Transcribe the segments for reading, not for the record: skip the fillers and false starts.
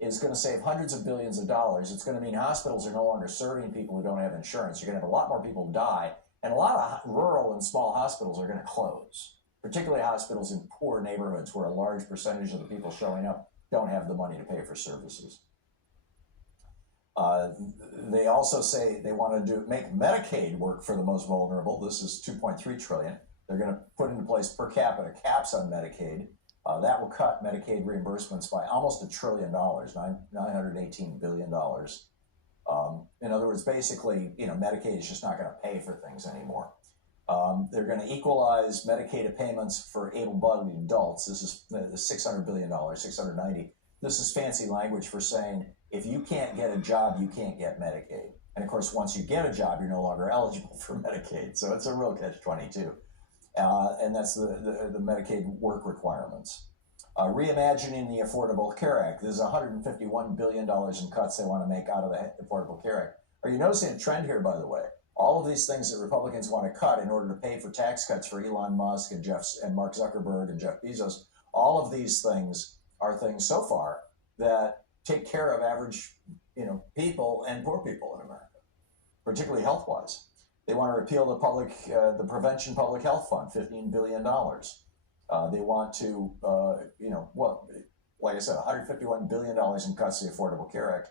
is going to save hundreds of billions of dollars. It's going to mean hospitals are no longer serving people who don't have insurance. You're going to have a lot more people die, and a lot of rural and small hospitals are going to close, particularly hospitals in poor neighborhoods where a large percentage of the people showing up don't have the money to pay for services. They also say they want to make Medicaid work for the most vulnerable. This is $2.3 trillion. They're going to put into place per capita caps on Medicaid. That will cut Medicaid reimbursements by almost $1 trillion, $918 billion. In other words, basically, Medicaid is just not going to pay for things anymore. They're going to equalize Medicaid payments for able-bodied adults. This is the $600 billion, $690. This is fancy language for saying if you can't get a job, you can't get Medicaid. And of course, once you get a job, you're no longer eligible for Medicaid. So it's a real catch-22. And that's the Medicaid work requirements. Reimagining the Affordable Care Act. There's $151 billion in cuts they want to make out of the Affordable Care Act. Are you noticing a trend here, by the way? All of these things that Republicans want to cut in order to pay for tax cuts for Elon Musk and Mark Zuckerberg and Jeff Bezos, all of these things are things so far that take care of average, people and poor people in America, particularly health-wise. They want to repeal the Prevention Public Health Fund, $15 billion. They want to, like I said, $151 billion in cuts to the Affordable Care Act.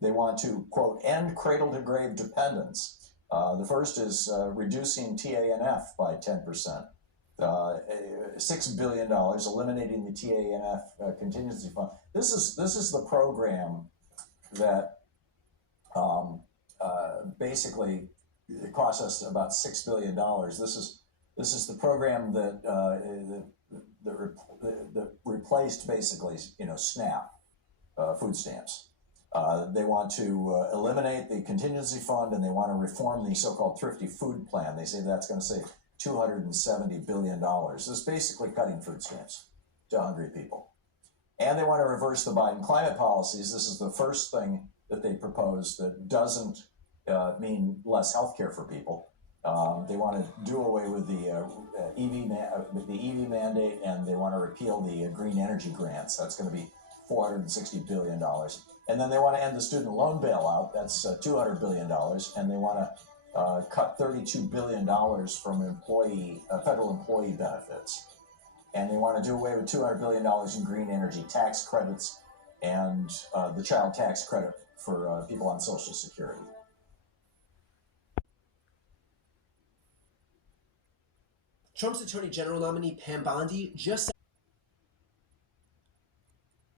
They want to, quote, end cradle-to-grave dependence. The first is reducing TANF by 10%. $6 billion, eliminating the TANF contingency fund. This is the program that basically it costs us about $6 billion. This is the program that replaced basically SNAP, food stamps. They want to eliminate the contingency fund, and they want to reform the so-called Thrifty Food Plan. They say that's going to save $270 billion. This is basically cutting food stamps to hungry people. And they want to reverse the Biden climate policies. This is the first thing that they propose that doesn't mean less health care for people. They want to do away with the EV mandate, and they want to repeal the green energy grants. That's going to be $460 billion. And then they want to end the student loan bailout. That's $200 billion. And they want to cut $32 billion from federal employee benefits. And they want to do away with $200 billion in green energy tax credits and the child tax credit for people on Social Security. Trump's Attorney General nominee Pam Bondi just